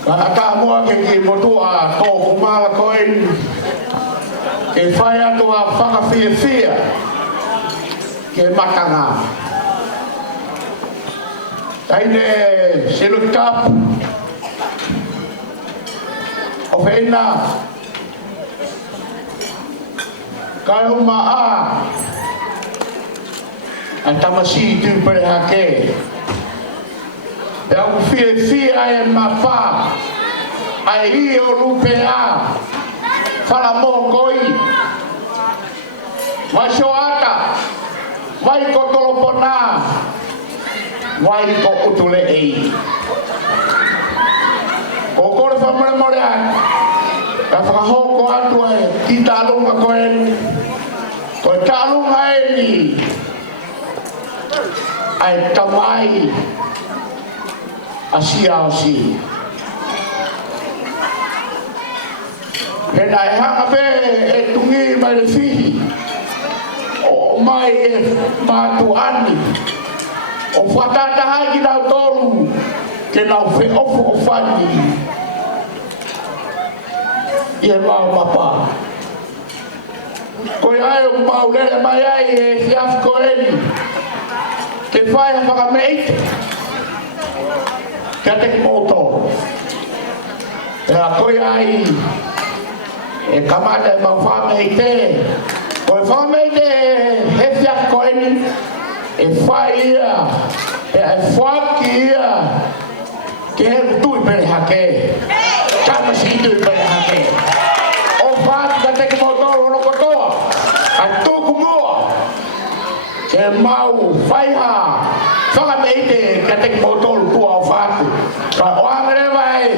Kata mua ke motua ko kumala koin ke faya tua whakawhiawhia ke matanga. Taine silut kap o whaina kai umaa a tamasi tu pere hake e au whiawhia e mawha ai i o lupe a whala mō koi mai soata mai ko tolopona mai ko utule ei ko kore whamare more a ka whakahoko atu e ki tālunga koe koe tālunga e ni ai tamai asia asi he nai hanga pe e tungi mai le fihi o mai e mātu ani o whatata hai ki nau tolu ke nau whe ofu o whani i e mau mapa koe ai o maulele mai ai e hiaf koeni ke whai ha whakameite ka te moto e a koe ai e kamata e mau whameite koe whameite he hiaf koeni e whai ia e ai whaki ia ke he tui pere hake kama si tui pere hake o whaki ka teke motoro no kotoa ai tuku mua ke mau whaiha whakameite ka teke motoro tua o whaki ka oangere vai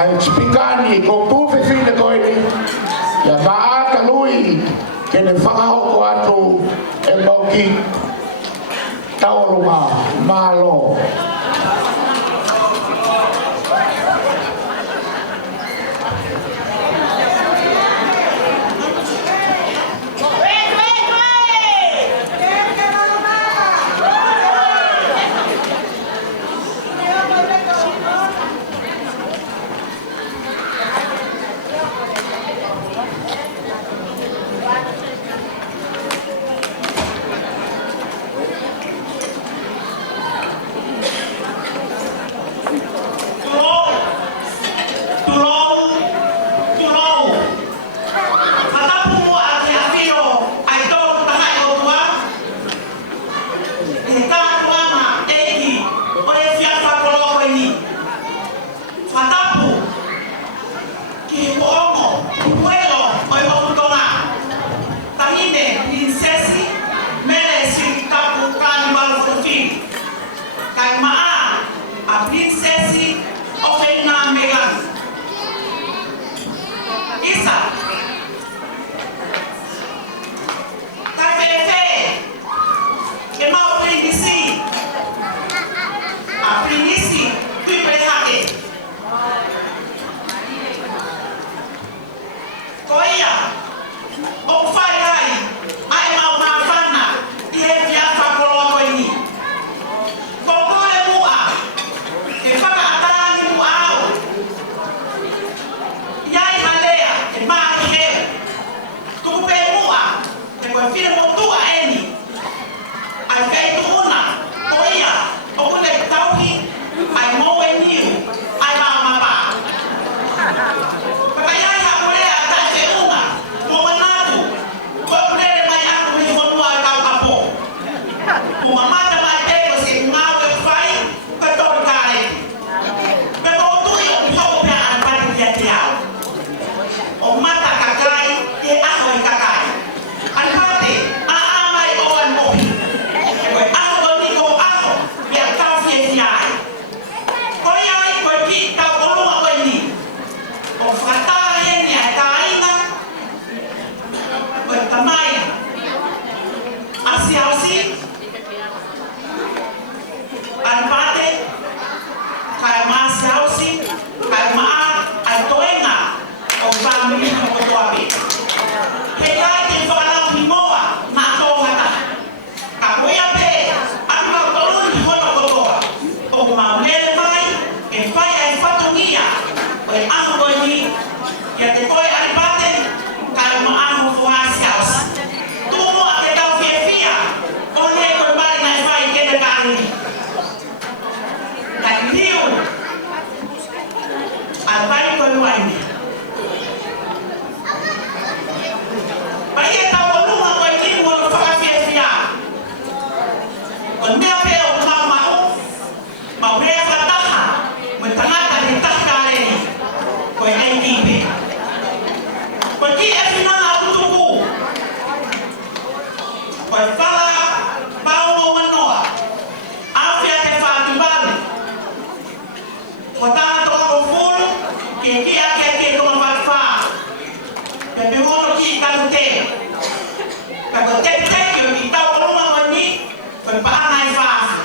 ai spikani ko tuwhi whine koini ia maaka lui ke ne whakahoko atu e mauki taurunga malo Mau nele mai, e fai ai fatu Oi amo boni, que te coi aribate, kai mo amo fuasiaus. Tu mo ate tau fia, onde coi mari na fai que na kani. Kai liu. Albai coi wani. Pai e tau olunga coi ki mo fa fia. Kon mea pe o mamau, mau rea fataha, mo tangata ni tahkare. Koi ai tipe. Koi ki e finana utuku. Koi fala pao o manoa. Awhia te whātubale. Ko tāna toa o fulu, ke kia ke tonga whāwhā. Pe pihono ki karu te. Ka ko te ki o ki tau o runga o ni, koi paana i whāwhi.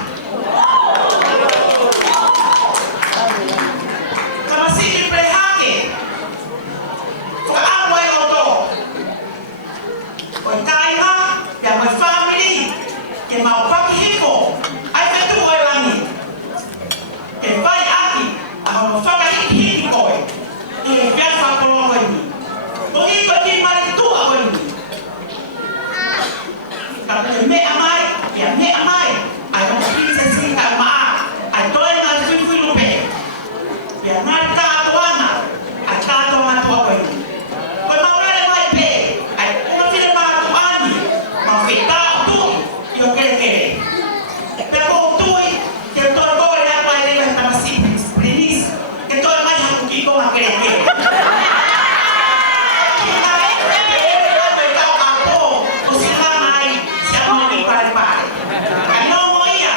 Kamasiki prehake. Whakaamo e o tō. Koi kāinga, pia koi family, ke mau pakihiko, ai whetu o e langi. Ke whai aki, a hono whakahiki koe, e whia whakoro koe ni. Ko hiko ki mari tua koe ni. Ka koe mea mai, pia mea mai, ai hono princess ka maa, ai toe ngā whiwhirupe. Pia ngai kātoana, ai kātoana tua koe ni. Koe maurere mai pe, ai uma whire mātu ani, ma whita o tui, i o kere kere. Pea ko o tui, ke toi kore hapa e rewa he tamasipi, sprinis, ke toi mai haku ki konga kere kere. Ki nai, ke ere kato e kau kato, o si hanai, si amoni pare pare. Ka nongo ia,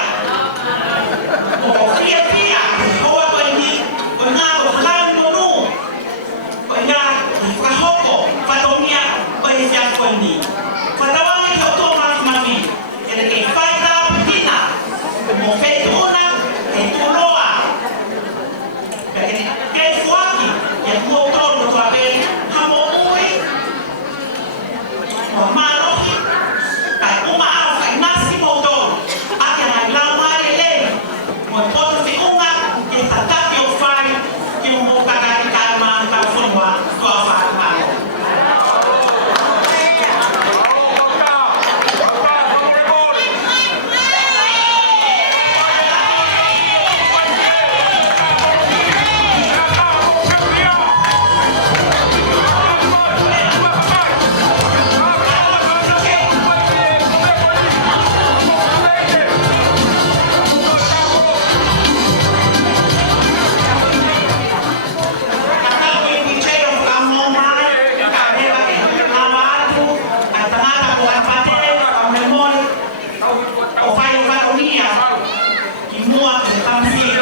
o fia fia, hoa koe ni, o ngā o whakau nonu, o ngā whakahoko, whatomia, o e whia koe ni. Whatawangi ki o tō mafi, e re ke whai tā patina, mo whetuna, e tūroa. Ke fuaki, e mō tōru tua peri, hamo ui, o mārohi, kai uma au kai nasi mō tōru, ake mai lau mai le, mo e poto te unga, ke tataki o whai, ki o mō kakari kai māni ka whunua, tua whai māro. O whai o wharongia, ki mua ke tamawhia.